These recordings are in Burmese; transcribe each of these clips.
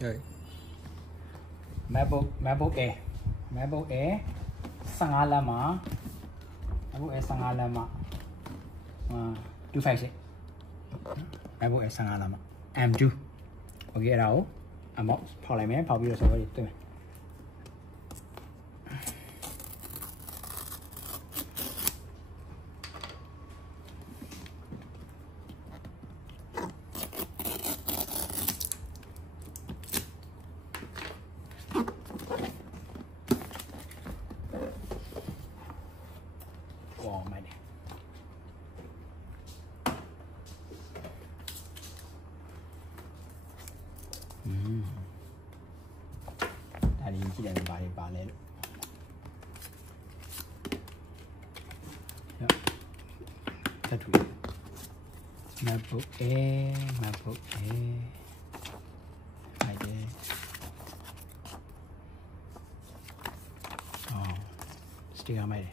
Okay. MacBook Air. MacBook Air 15 lama. MacBook Air 15 lama. 256. MacBook Air 15 lama. M2. Okay, đó. Một phao lại mấy phao bây giờ sao vậy tôi. Wow, mày này. Đây là chỉ là bà lên. Thật thú. MacBook Air. Này đây. Sticker mày này.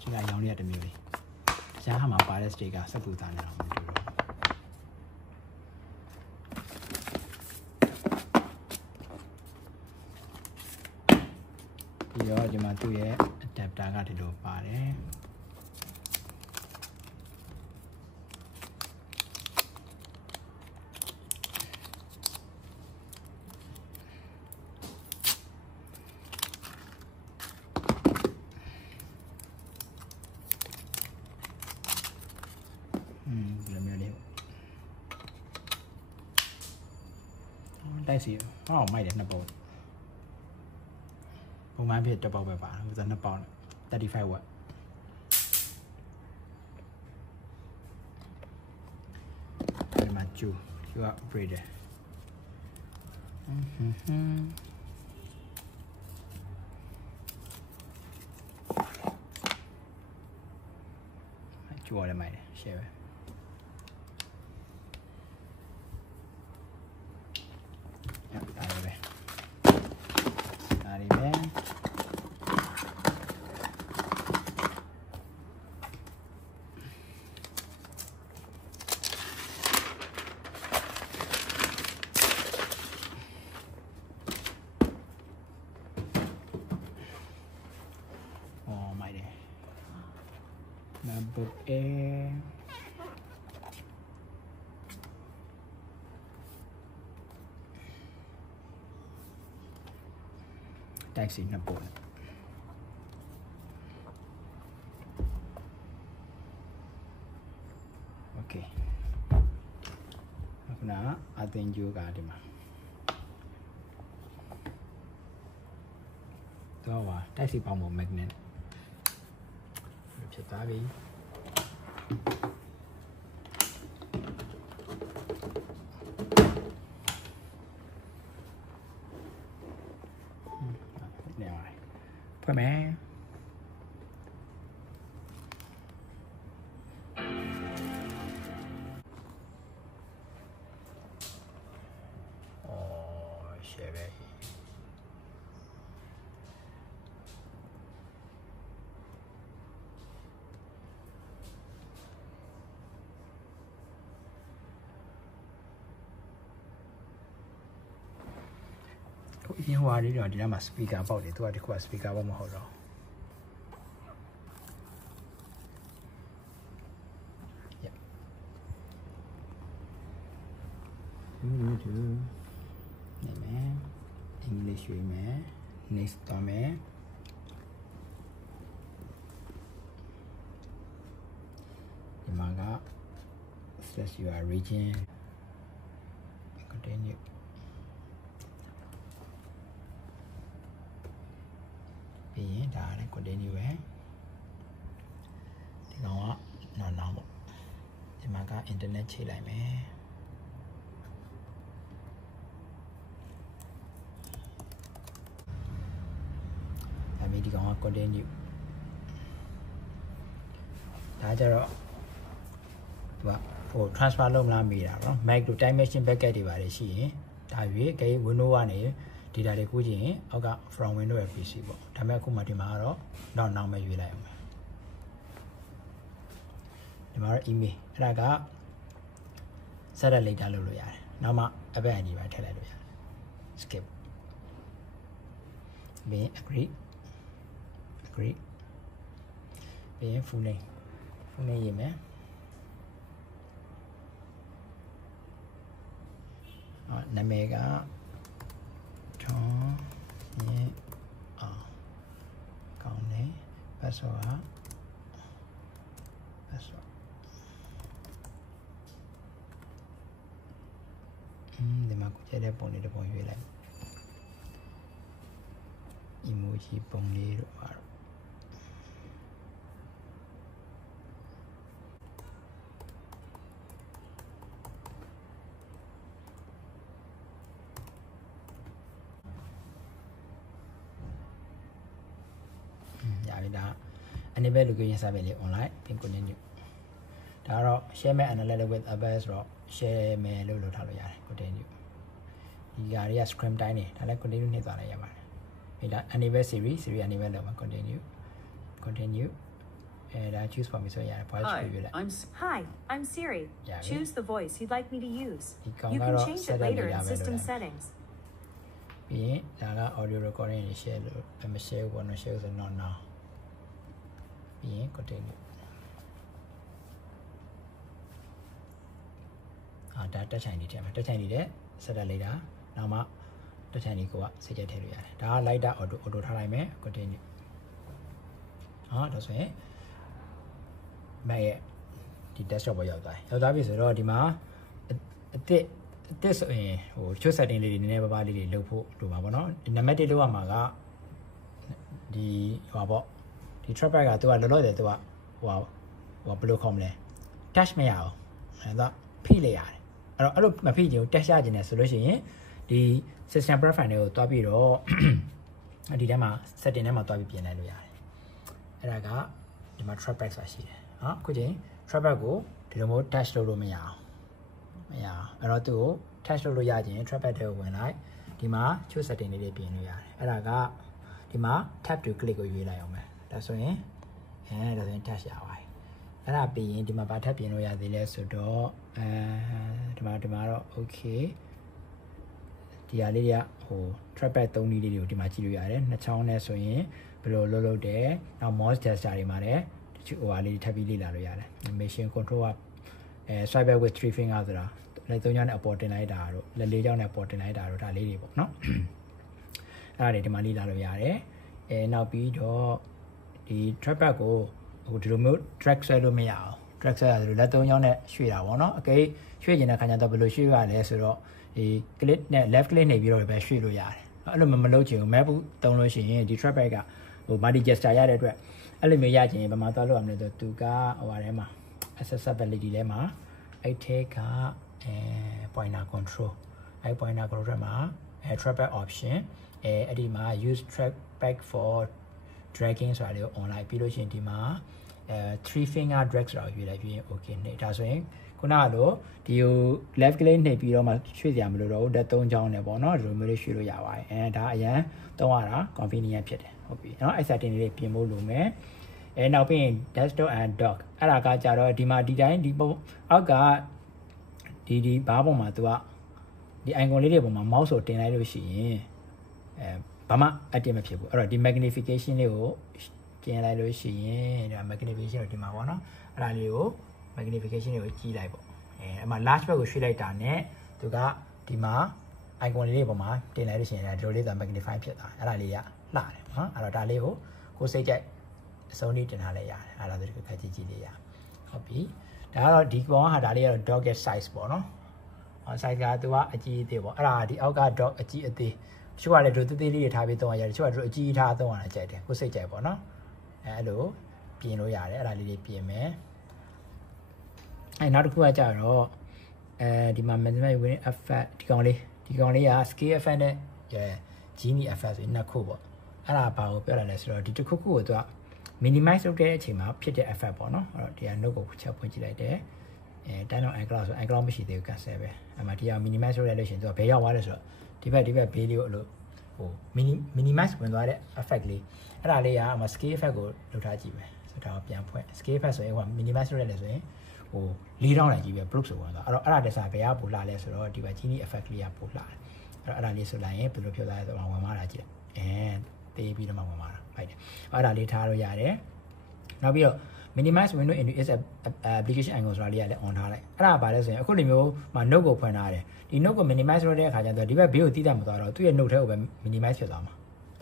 Sticker giống như là miêu đi. Giá mà phải là sticker sắp phụ tàn nào. Giờ chúng ta tụi ấy adapter cái đồ ba đấy. Đây xíu, nó không may đẹp nè bộ. Bộ máy Việt cho bộ bài bản, dân nó bỏ 35W. Đây mà chú upgrade. Chú ở đây mày này, share. MacBook Air. Taxi na po. Okay. Ako na atin juga di ma. Đó là taxi bằng một magnet. Sẽ tá đi. Rồi. Phải mẹ. Sẽ về. Ini hoa đi rồi thì mà speaker bao để tôi đi qua speaker bao mà hậu rồi. Này mẹ, English với mẹ, next to mẹ. Thì mà có slash your region. Continue. Thì đã đây có đến như vậy thì nó thì mà có internet chỉ lại mẹ tại vì thì có đến như đã cho rồi và for transfer luôn làm gì đó make the time machine packet đi vào đây xí tại vì cái Windows này thì đây cũng chỉ ở cả from Windows PC bộ, tham gia cũng mà thì mà đó, nào mới về lại, thì mà email, ra cả, sẽ là lấy ra luôn rồi, nào mà, ở bên này phải thay lại rồi, skip ပြီး agree ပြီး full name ရေးမယ်နာမည်ကထွန်းမြင့်အောင်ကောင်းတယ် password ဒီမှာကိုကျတဲ့ပုံလေးတစ်ပုံရွေးလိုက် emoji ပုံလေးတို့ပါတော့ရပြီဒါ enable location service လေး online ပြီး continue ဒါကတော့ share မဲ့ analytic with others ဆိုတော့ share မဲ့လို့ထားလို့ရတယ် continue ဒီຢာတွေက screen တိုင်းနေဒါလည်း continue နှိပ်သွားလိုက်ရပါတယ်ဒါ enable series enable လုပ်မှာ continue ဒါ choose for me ဆိုရတယ် voice ရွေးလိုက် Hi I'm Siri choose the voice you'd like me to use you can change it later in system settings ပြီးရင်ဒါက audio recording တွေ share လို့မ share ဘူးပေါ့နော် share ဆို not now ပြီးရင် continue ဒါတက်ချိုင်လေးထဲမှာတက်ချိုင်လေးတဲ့ set တက်လိုက်တာနောက်မှတက်ချိုင်လေးကိုစိတ်ကြိုက်ထည့်လို့ရတယ်ဒါက light auto ထားလိုက်မယ် continue ဒါဆိုရင် Mac ရဲ့ဒီ desktop ပေါ်ရောက်သွားပြီဆိုတော့ဒီမှာအစ်ဆိုရင်ဟိုချိုး setting လေးတွေနည်းနည်းပါးလေးတွေလုပ်ဖို့လိုပါဘောနော်ဒီနံပါတ်1လုပ်ရမှာကဒီဟိုပေါ့ဒီ trackpad ကသူကလောလောဆယ်သူကဟိုဘယ်လိုခေါ်မလဲ touch မရအောင်ဒါဖိလိုက်ရတယ်အဲ့လိုမဖိချင်ဘူး touch ရခြင်းနဲ့ဆိုလို့ရှိရင်ဒီ system preference တွေကိုတွားပြီးတော့ဒီထဲမှာ setting ထဲမှာတွားပြီးပြင်လိုက်လို့ရတယ်အဲ့ဒါကဒီမှာ trackpad ဆိုတာရှိတယ်အခုချိန် trackpad ကိုဒီလိုမျိုး touch လုပ်လို့မရအောင်အဲ့တော့သူ့ကို touch လုပ်လို့ရခြင်း trackpad ထဲကိုဝင်လိုက်ဒီမှာ choose setting လေးတွေပြင်လို့ရတယ်အဲ့ဒါကဒီမှာ tap to click ကိုရွေးလိုက်အောင်မယ်ဒါဆိုရင်touch ရပါတယ်အဲ့ဒါပြီးရင်ဒီမှာဘာထပ်ပြင်လို့ရသေးလဲဆိုတော့ဒီမှာတော့ okay ဒီဟာလေးတွေကဟို trackpad 3နည်းလေးတွေကိုဒီမှာကြည့်လို့ရတယ်နှစ်ချောင်းနဲ့ဆိုရင်ဘယ်လိုလုပ်တယ်နောက် mouse gesture တွေမှာလည်းဒီဟိုဟာလေးထပ်ပြီးလေ့လာလို့ရတယ် mission control ကswipe with 3 finger ဆိုတာလက်သုံးချောင်းနဲ့အပေါ်တင်လိုက်တာတို့လက်လေးချောင်းနဲ့အပေါ်တင်လိုက်တာတို့ဒါလေးတွေပေါ့နော်အဲ့ဒါတွေဒီမှာလေ့လာလို့ရတယ်နောက်ပြီးတော့ဒီ trackpad ကိုဟိုဒီလိုမျိုး drag ဆွဲလို့မရအောင် drag ဆွဲရတယ်လက်သုံးချောင်းနဲ့ရွှေ့တာပေါ့နော်အကယ်ရွှေ့ကျင်တဲ့ခါကျတော့ဘယ်လိုရွှေ့ရလဲဆိုတော့ဒီ click နဲ့ left click နေပြီးတော့ပဲရွှေ့လို့ရတယ်အဲ့လိုမလုပ်ချင်ဘူး MacBook သုံးလို့ရှိရင်ဒီ trackpad ကဟို multi gesture ရတဲ့အတွက်အဲ့လိုမျိုးရချင်ဘာမှသွားလို့ရမလဲဆိုသူကဟိုဟာထဲမှာ accessibility ထဲမှာအဲ့ထဲကpointer control pointer control မှာtrackpad option အဲ့ဒီမှာ use trackpad for dragging ဆိုတာလေးကို online ပြီးလို့ရှိရင်ဒီမှာ3 finger drag ဆိုတာကိုရွေးလိုက်ပြီးရင် okay နေဒါဆိုရင်ခုနကလိုဒီကို left click နှိပ်ပြီးတော့မှရွှေ့စရာမလိုတော့ဘူးလက်သုံးချောင်းနဲ့ပေါ့နော်ဒီလိုမျိုးလေးရွှေ့လို့ရပါတယ်ဒါအရင်သုံးရတာ convenient ဖြစ်တယ်ဟုတ်ပြီเนาะအဲ့ setting လေးပြင်ဖို့လိုမယ်နောက်ပြီးရင် desktop and dock အဲ့ဒါကကြတော့ဒီမှာဒီတိုင်းဒီပုံအောက်ကဒီဘားပုံမှာသူကဒီ icon လေးတွေပုံမှာ mouse ကိုတင်လိုက်လို့ရှိရင်ဘာမှအတင်မဖြစ်ဘူးအဲ့တော့ဒီ magnification လေးကိုကျင်းလိုက်လို့ရှိရင်ဒါ magnification ကိုဒီမှာပေါ့နော်အဲ့ဒါလေးကို magnification တွေကိုကြီးလိုက်ပေါ့အဲ့မှာ large ဘက်ကိုရွှေ့လိုက်တာနဲ့သူကဒီမှာ icon လေးတွေပုံမှာတင်လိုက်လို့ရှိရင်ဒါဒီလိုလေးသာ magnify ဖြစ်သွားအဲ့ဒါလေးကလှတယ်နော်အဲ့တော့ဒါလေးကိုစိတ်ကြိုက်အဆုံးလေးတင်ထားလိုက်ရတယ်အဲ့ဒါဆိုဒီခက်ကြည့်လေးရဟုတ်ပြီဒါကတော့ဒီကောင်ကဒါလေးကတော့ dog size ပေါ့နော်size ကသူကအကြီးအသေးပေါ့အဲ့ဒါဒီအောက်က dog အကြီးအသေးတချို့ကလည်းတို့သေးသေးလေးတွေထားပြီးသုံးရတယ်တချို့ကတို့အကြီးထားသုံးရတာကြိုက်တယ်ကိုစိတ်ကြိုက်ပေါ့နော်အဲ့လိုပြင်လို့ရတယ်အဲ့ဒါလေးတွေပြင်မယ်နောက်တစ်ခုကကြတော့ဒီမှာ management win effect ဒီကောင်လေးက scale effect နဲ့genie effect ဆိုနှစ်ခုပေါ့အဲ့ဒါဘာကိုပြောတာလဲဆိုတော့ဒီတစ်ခုခုကိုသူက minimize လုပ်တဲ့အချိန်မှာဖြစ်တဲ့ effect ပေါ့နော်အဲ့တော့ဒီက note ကိုချက်ဖွင့်ကြည့်လိုက်တယ်တိုင်းတော့ iCloud ဆို iCloud မရှိသေးဘူး cancel ပဲအဲ့မှာဒီက minimize လုပ်လိုက်လို့ရှိရင်သူကဘယ်ရောက်သွားလဲဆိုတော့ဒီဘက်ဘေးလေးကိုအဲ့လိုဟို minimize ဝင်သွားတဲ့ effect လေးအဲ့ဒါလေးက scale effect ကိုလုပ်ထားကြည့်မယ်ဆိုတော့ပြန်ဖွင့် scale effect ဆိုရင်ဟို minimize လုပ်လိုက်လဲဆိုရင်ဟို4000လိုက်ကြီးပဲ block ဆိုဝင်သွားအဲ့တော့အဲ့ဒါတည်းစားဘယ်ကပို့လာလဲဆိုတော့ဒီဘက် genie effect လေးကပို့လာတယ် အဲ့ဒါလေးဆိုလိုက်ရင်ဘယ်လိုဖြစ်သွားလဲဆိုတော့ဝင်သွားတာကြည့်တေးပြီးတော့မှဝင်သွားတာဖိုက်တယ်အဲ့ဒါလေးထားလို့ရတယ်နောက်ပြီးတော့ minimize window into is application icon ဆိုတာလေးကလည်း on ထားလိုက်အဲ့ဒါဘာလဲဆိုရင်အခုဒီမျိုးမှာ note ကိုဖွင့်ထားတယ်ဒီ note ကို minimize လုပ်တဲ့အခါကျတော့ဒီဘက်ဘေးကိုတီးတတ်မသွားတော့သူ့ရဲ့ note ထဲကိုပဲ minimize ဖြစ်သွားမှာ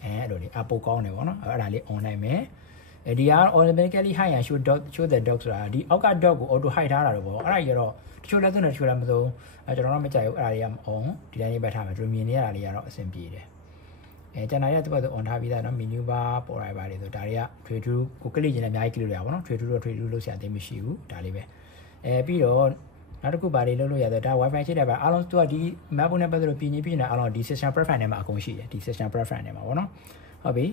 အဲ့လိုလေးအပိုကောင်းတယ်ပေါ့နော်အဲ့ဒါလေး on နိုင်မယ်ဒီက automatically hide and show the dog ဆိုတာဒီအောက်က dog ကို auto hide ထားတာတော့ပေါ့အဲ့ဒါကြီးတော့တချို့လက်သွင်းတယ်တချို့လက်မသုံးကျွန်တော်တော့မကြိုက်ဘူးအဲ့ဒါလေးကမ on ဒီတိုင်းလေးပဲထားမယ်သူမြင်နေရတာလေးကတော့အဆင်ပြေတယ်ကျန်တာရတဲ့ဘက်ဆို on ထားပြီးသားเนาะ menu bar ပေါ်လာပါတယ်ဆိုဒါတွေက trade to ကိုကလစ်ကျင်လည်းအများကြီးကလစ်လို့ရပါတော့ trade to တော့ trade to လို့ဆရာသိမရှိဘူးဒါလေးပဲပြီးတော့နောက်တစ်ခုပါလေးလုပ်လို့ရတယ်ဒါ wifi ချိတ်တယ်ပါအားလုံးသူကဒီ MacBook နဲ့ပတ်သက်လို့ပြင်နေတာအားလုံးဒီ system preference နဲ့မှာအကုန်ရှိတယ်ဒီ system preference နဲ့မှာပေါ့နော်ဟုတ်ပြီ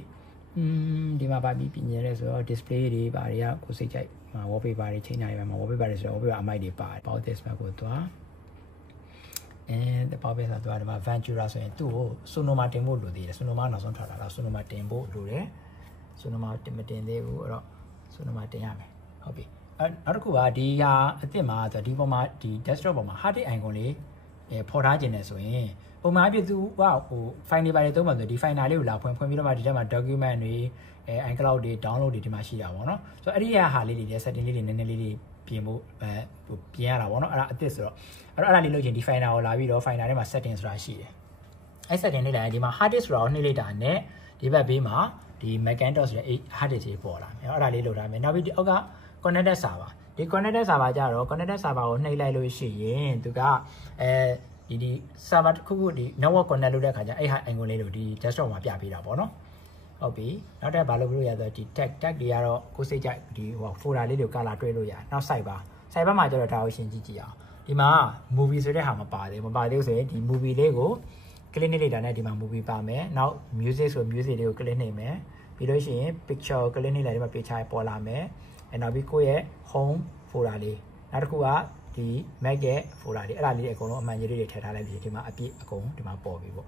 ဒီမှာပါပြီးပြင်ရဲဆိုတော့ display တွေပါတွေကကိုစိတ်ကြိုက် wallpaper တွေချိန်နိုင်ပါမှာ wallpaper တွေဆိုတော့ wallpaper အမိုက်တွေပါတယ် about this Mac ကိုသွားthe power ဆိုတော့ဒီမှာ Ventura ဆိုရင်သူ့ကို Sonoma တင်ဖို့လိုသေးတယ် Sonoma နောက်ဆုံးထွက်လာတာ Sonoma တင်ဖို့လိုတယ် Sonoma တင်မတင်သေးဘူးအဲ့တော့ Sonoma တင်ရမယ်ဟုတ်ပြီနောက်တစ်ခုကဒီဟာအစ်စ်မှာဆိုဒီပေါ်မှာဒီ desktop ပေါ်မှာ hard disk icon လေးပေါ်ထားခြင်းနဲ့ဆိုရင်ပုံမှန်အဖြစ်သူကဟို file တွေပါတယ်သုံးပါဆိုဒီ file လေးကိုလာဖွင့်ပြီးတော့မှဒီထဲမှာ document တွေiCloud တွေ download တွေဒီမှာရှိတာပေါ့နော်ဆိုတော့အဲ့ဒီဟာလေးတွေ setting လေးတွေနည်းနည်းလေးပြင်ဖို့ပြင်ရတာပေါ့နော်အဲ့ဒါအစ်စ်ဆိုတော့အဲ့ဒါလေးလုပ်ချင်ဒီ file ကိုလာပြီးတော့ file ထဲမှာ setting ဆိုတာရှိတယ်အဲ့ setting လေးလာရင်ဒီမှာ hard disk ဆိုတာကိုနှိပ်လိုက်တာနဲ့ဒီဘက်ဘေးမှာဒီ Macintosh ဆိုတဲ့ hard disk ကြီးပေါ်လာမယ်အဲ့ဒါလေးလုပ်ထားမယ်နောက်ပြီးဒီအောက်က connected server ဒီ connected server ကြတော့ connected server ကိုနှိပ်လိုက်လို့ရှိရင်သူကဒီ server တစ်ခုခုဒီ network connect လုပ်တဲ့အခါကျအဲ့ဟာ icon လေးလို့ဒီ desktop မှာပြပေးတာပေါ့နော်ဟုတ်ပြီနောက်ထပ်ဘာလုပ်လို့ရဆိုတော့ဒီ tag တွေကတော့ကိုစိတ်ကြိုက်ဒီဟို folder လေးတွေကို color တွဲလို့ရနောက် site ပါမှာကျတော့ဒါကိုရှင်းကြည့်အောင်ဒီမှာ movie ဆိုတဲ့ဟာမပါသေးဘူးဆိုရင်ဒီ movie လေးကို click နှိပ်လိုက်တာနဲ့ဒီမှာ movie ပါမယ်နောက် music ဆို music လေးကို click နှိပ်မယ်ပြီးလို့ရှိရင် picture ကို click နှိပ်လိုက်ဒီမှာ picture ပေါ်လာမယ်နောက်ပြီးကိုယ့်ရဲ့ home folder လေးနောက်တစ်ခုကဒီ Mac ရဲ့ folder လေးအဲ့ဒါလေးအကုန်လုံးအမှန်ကြီးလေးတွေထည့်ထားလိုက်ပြီးဒီမှာအပြည့်အကုန်ဒီမှာပေါ်ပြီပေါ့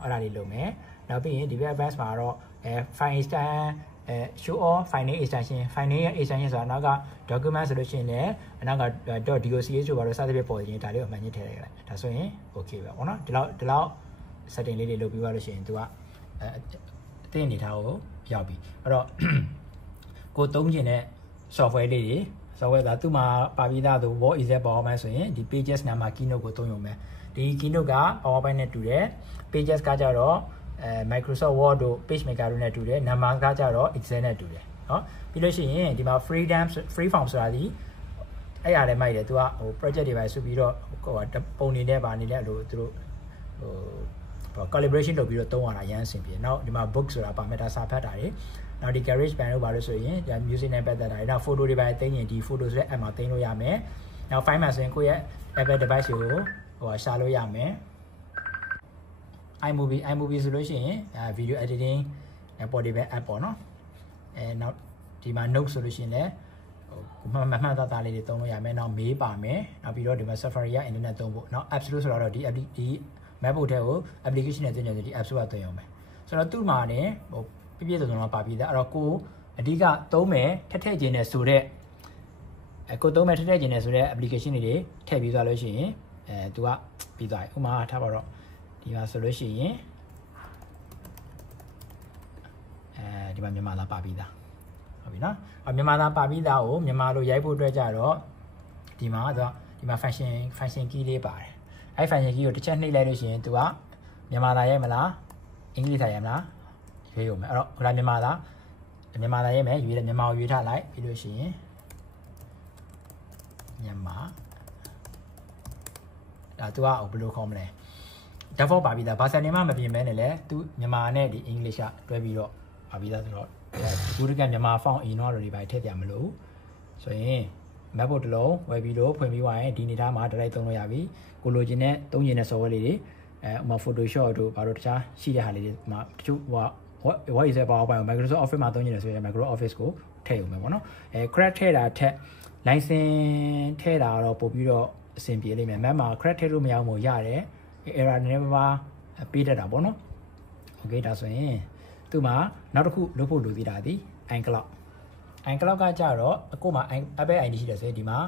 အဲ့ဒါလေးလုပ်မယ်နောက်ပြီးရင်ဒီဘက် advanced မှာတော့file extension show all file name extension file name ရဲ့ extension ဆိုတာနောက်က document ဆိုလို့ရှိရင်လည်းနောက်က .docx ဆိုပါတော့စသဖြင့်ပေါ်ရင်ဒါလေးကိုအမှန်ကြီးထည့်လိုက်ဒါဆိုရင် okay ပဲပေါ့နော်ဒီလောက် setting လေးတွေလုပ်ပြီးသွားလို့ရှိရင် तू အသိအနေထားကိုရောက်ပြီအဲ့တော့ကိုသုံးကျင်တဲ့ software လေးတွေ software ကသူ့မှာပါပြီးသားဆို Word is PowerPoint ဆိုရင်ဒီ pages နာမှာ keynote ကိုသုံးရုံပဲဒီ keynote က PowerPoint နဲ့တူတယ် pages ကကြတော့Microsoft Word တို့ PageMaker တို့နဲ့တူတယ် Numbers ကကြတော့ Excel နဲ့တူတယ်เนาะပြီးလို့ရှိရင်ဒီမှာ freeform ဆိုတာဒီအဲ့အားလည်းမိုက်တယ်သူကဟို project တွေပဲဆိုပြီးတော့ဟိုပုံနေတဲ့ဗာနေတဲ့အဲ့လိုသူတို့ဟို collaboration လုပ်ပြီးတော့သုံးရတာအရင်အဆင်ပြေနောက်ဒီမှာ book ဆိုတာပါမယ်ဒါစာဖတ်တာတွေနောက်ဒီ garage band တို့ပါလို့ဆိုရင်ဒါ music နဲ့ပတ်သက်တာတွေနောက် photo တွေပါသိရင်ဒီ photo ဆိုတဲ့ app မှာသိမ်းလို့ရမယ်နောက် file မှာဆိုရင်ကိုယ့်ရဲ့ Apple device ကိုဟိုရှာလို့ရမယ် iMovie ဆိုလို့ရှိရင်video editing portable app ပေါ့နော်နောက်ဒီမှာ note ဆိုလို့ရှိရင်လည်းဟိုမှတ်သားလေးတွေသုံးလို့ရမယ်နောက် mail ပါမယ်နောက်ပြီးတော့ဒီမှာ Safari ရ internet သုံးဖို့နောက် apps လို့ဆိုတော့ဒီ MacBook ထဲကို application နဲ့တင်ကြတယ်ဒီ apps ကသုံးရမယ်ဆိုတော့သူ့မှာเนี่ยဟိုပြည့်စုံတော့ပါပြီးသားအဲ့တော့ကိုအဓိကသုံးမယ်ထည့်ခြင်းနဲ့ဆိုတဲ့ကိုသုံးမယ်ထည့်ခြင်းနဲ့ဆိုတဲ့ application တွေထည့်ပြီးသွားလို့ရှိရင်သူကပြီးသွားပြီဥပမာထားပါတော့ဒီမှာဆိုလို့ရှိရင်ဒီမှာမြန်မာသားပါပြီးသားဟုတ်ပြီနော်မြန်မာသားပါပြီးသားကိုမြန်မာလိုရိုက်ဖို့အတွက်ကြတော့ဒီမှာဒီမှာ function key လေးပါတယ်အဲ့ function key ကိုတစ်ချက်နှိပ်လိုက်လို့ရှိရင်သူကမြန်မာသားရိုက်မလားအင်္ဂလိပ်သားရိုက်မလားရွေးရုံပဲအဲ့တော့ဟိုလာမြန်မာသားရိုက်မယ်ရွေးတယ်မြန်မာကိုရွေးထားလိုက်ပြီးလို့ရှိရင်မြန်မာဒါသူကဘယ်လိုခေါ်မလဲdefault ပါပြီးသားဘာသာနေမှမပြင်မဲနဲ့လေသူမြန်မာနဲ့ဒီ English ကတွဲပြီးတော့ပါပြီးသားဆိုတော့ဒီကမြန်မာ font အင်တော့တွေပါထည့်ပြမလို့ဆိုရင် MacBook တစ်လုံးဝယ်ပြီးတော့ဖွင့်ပြီးသွားရင်ဒီနေသားမှာတိုက်သုံးလို့ရပြီကိုလိုချင်တဲ့သုံးချင်တဲ့ software လေးတွေဥပမာ Photoshop တို့ဘာလို့တခြားရှိတဲ့ဟာလေးတွေမှာတချို့what is PowerPoint Microsoft Office မှာသုံးချင်တယ်ဆိုရင် Microsoft Office ကိုထည့်ရုံပဲပေါ့နော်credit ထည့်တာထက် license ထည့်တာတော့ပို့ပြီးတော့အဆင်ပြေလိမ့်မယ် Mac မှာ credit ထည့်လို့မရဘူးမို့ရတယ်error နည်းနည်းပါပေးတတ်တာပေါ့နော် okay ဒါဆိုရင်သူ့မှာနောက်တစ်ခုလုပ်ဖို့လိုသေးတာဒီ iCloud ကကြတော့အခုမှ Apple ID ရှိတယ်ဆိုရင်ဒီမှာ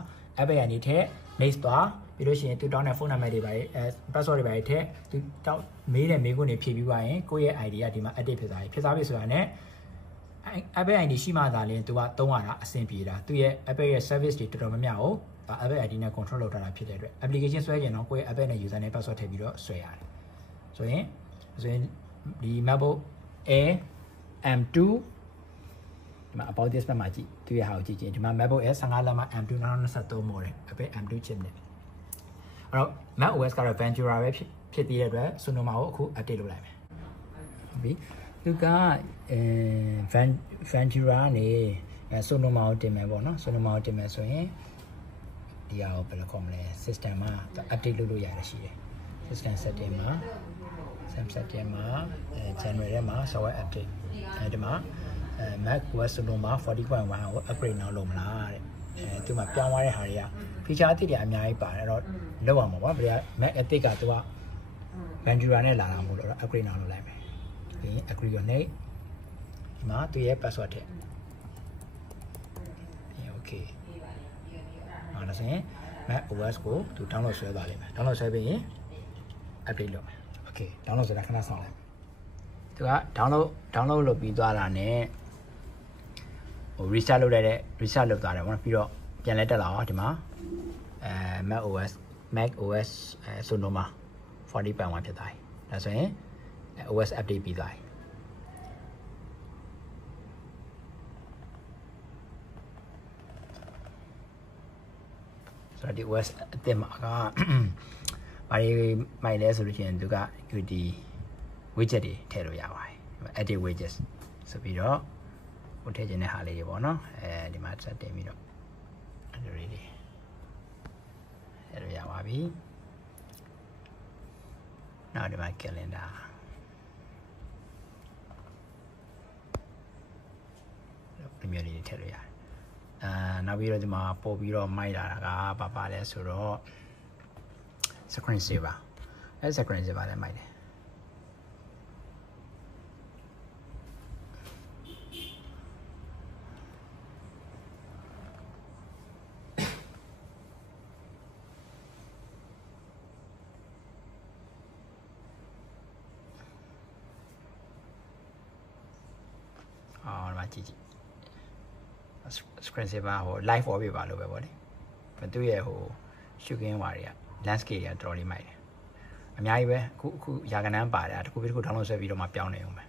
Apple ID ထည့် next သွား ပြီးလို့ရှိရင်သူတောင်းတဲ့ဖုန်းနံပါတ်တွေပါ password တွေပါထည့်သူတောင်းမေးတဲ့မေးခွန်းတွေဖြည့်ပြီးသွားရင်ကိုယ့်ရဲ့ ID ကဒီမှာ update ဖြစ်သွားပြီဖြစ်သွားပြီဆိုတာနဲ့ Apple ID ရှိမှသာလျှင်သူကသုံးရတာအဆင်ပြေတာသူရဲ့ Apple ရဲ့ service တွေတော်တော်များများကို Apple ID နဲ့ control လုပ်ထားတာဖြစ်တဲ့အတွက် application ဆွဲကျင်တော့ကိုယ့်ရဲ့ Apple နဲ့ user နဲ့ password ထည့်ပြီးတော့ဆွဲရတယ်ဆိုရင်ဒီ MacBook Air M2 ဒီမှာ about this ဘက်မှာကြည့်သူရဲ့ဟာကိုကြည့်ချင်းဒီမှာ MacBook Air 15 လက်မှ M2 2023 model Apple M2 chip နဲ့အဲ့တော့ macOS ကတော့ Ventura ပဲဖြစ်သေးတဲ့အတွက် Sonoma ကိုအခု update လုပ်လိုက်မယ်ဟုတ်ပြီသူကVentura နေ Sonoma ကိုတင်မယ်ပေါ့နော် Sonoma ကိုတင်မယ်ဆိုရင်ဒီဟာကိုဘယ်လိုခေါ်မလဲ system မှာ update လုပ်လို့ရရရှိတယ် system setting မှာ setting မှာJanuary ထဲမှာ software update အဲဒီမှာmacOS Sonoma 40.1 ကို upgrade နောက်လုပ်မလားတဲ့သူမှာပြောင်းသွားတဲ့ဟာတွေက feature အသစ်တွေအများကြီးပါတယ်အဲ့တော့လောက်အောင်ပါကွာဗျာ Mac အသစ်ကသူက Ventura နဲ့လာတာမို့လို့ upgrade နောက်လုပ်လိုက်မယ်ပြီးရင် agree ကိုနှိပ်ဒီမှာသူရဲ့ password ထည့်ပြီး okay အဲ့ဒါဆိုရင် macOS ကိုသူ download ဆွဲသွားလိမ့်မယ် download ဆွဲပြီးရင် update လုပ်မယ် okay download ဆိုတာခဏဆောင်လိုက်သူက download လုပ်ပြီးသွားတာနဲ့ဟို restart လုပ်လိုက်တဲ့ restart လုပ်သွားတယ်ပေါ့နော်ပြီးတော့ပြန်လဲတက်လာအောင်ဒီမှာmacOS Sonoma 40.1 ဖြစ်သွားပြီဒါဆိုရင် OS update ပြီးသွားပြီဆိုတော့ဒီ OS အသစ်မှာကဘာတွေမိုက်လဲဆိုလို့ရှိရင်သူကဒီ widget တွေထည့်လို့ရပါတယ် edit widgets ဆိုပြီးတော့ဟိုထည့်ခြင်းတဲ့ဟာလေးတွေပေါ့နော်ဒီမှာစတင်ပြီးတော့အဲ့လိုလေးတွေအဲ့လိုရပါပြီနောက်ဒီမှာ calendar ဒီမျိုးလေးတွေထည့်လို့ရတယ်နောက်ပြီးတော့ဒီမှာပို့ပြီးတော့မိုက်လာတာကဘာလဲဆိုတော့ screen saver screen saver လည်းမိုက်တယ်ကြည့် screen saver ဟို live wallpaper လို့ပဲပေါ့လေသူရဲ့ဟို shooting ဟာတွေက landscape တွေကတော်တော်လေးမိုက်တယ်အများကြီးပဲအခုရာကနန်းပါတယ်တခုပြီးတခု download ဆွဲပြီးတော့မှပြောင်းနေအောင်ပဲ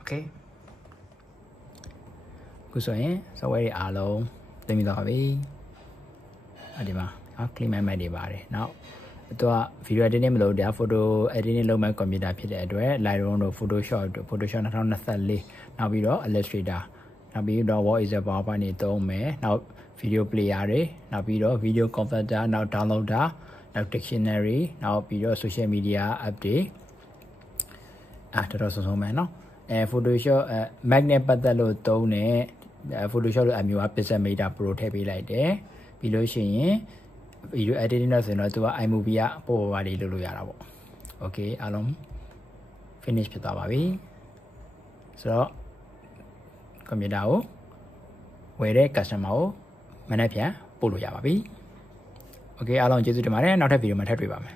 okay ခုဆိုရင် software တွေအားလုံးတင်ပြီးသွားပြီအဲ့ဒီမှာ clean map တွေပါတယ်နောက်သူက video editing မလုပ်တာ photo editing လုပ်မဲ့ computer ဖြစ်တဲ့အတွက် Lightroom တို့ Photoshop 2024နောက်ပြီးတော့ Illustrator နောက်ပြီးတော့ What is a PowerPoint တွေသုံးမယ်နောက် video player တွေနောက်ပြီးတော့ video converter နောက် downloader နောက် dictionary နောက်ပြီးတော့ social media update တော်တော်ဆုံးမယ်နော်Photoshop Mac နဲ့ပတ်သက်လို့သုံးတဲ့ Photoshop လို့အမျိုးအ Pixelmator Pro ထည့်ပေးလိုက်တယ်ပြီးလို့ရှိရင် video editing လို့ဆိုရင်တော့သူက iMovie ကပို့ပါလေးလုပ်လို့ရတာပေါ့ okay အားလုံး finish ဖြစ်သွားပါပြီဆိုတော့ computer ကိုဝယ်တဲ့ customer ကိုမနေ့ပြန်ပို့လို့ရပါပြီ okay အားလုံးကျေးဇူးတင်ပါတယ်နောက်ထပ် video မှာထပ်တွေ့ပါမယ်